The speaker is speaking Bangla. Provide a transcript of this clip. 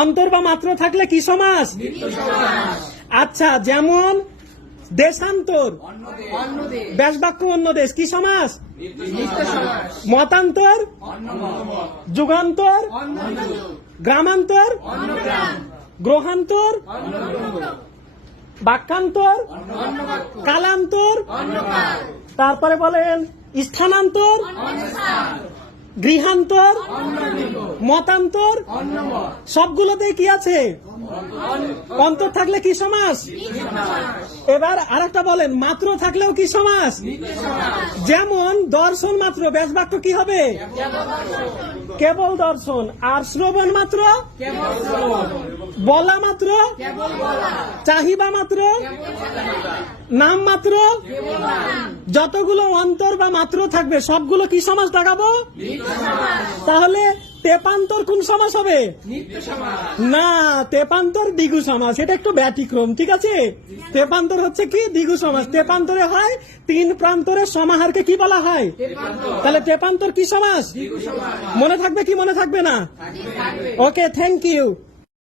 অন্তর বা মাত্র থাকলে কি সমাস? আচ্ছা, যেমন দেশান্তর, ব্যাসবাক্য অন্য দেশ, কি সমাস? মতান্তর, যুগান্তর, গ্রামান্তর, গ্রহান্তর, বাক্যান্তর, কালান্তর, তারপরে বলেন স্থানান্তর, গৃহান্তর, মতান্তর, সবগুলোতে কি আছে? অন্তর থাকলে কি সমাস? এবার আরেকটা বলেন, মাত্র থাকলেও কি সমাস? যেমন দর্শন মাত্র, ব্যাসবাক্য কি হবে? কেবল দর্শন। আর শ্রবণ মাত্র, বলা মাত্র, চাহিবা মাত্র, নাম মাত্র, যতগুলো অন্তর বা মাত্র থাকবে সবগুলো কি সমাস দেখাবো? তাহলে তেপান্তর কোন সমাস হবে? না, তেপান্তর দ্বিগু সমাস, এটা একটু ব্যতিক্রম, ঠিক আছে? তেপান্তর হচ্ছে কি? দ্বিগু সমাস। তেপান্তরে হয় তিন প্রান্তরের সমাহারকে কি বলা হয়? তাহলে তেপান্তর কি সমাস? মনে থাকবে কি মনে থাকবে না? ওকে, থ্যাংক ইউ।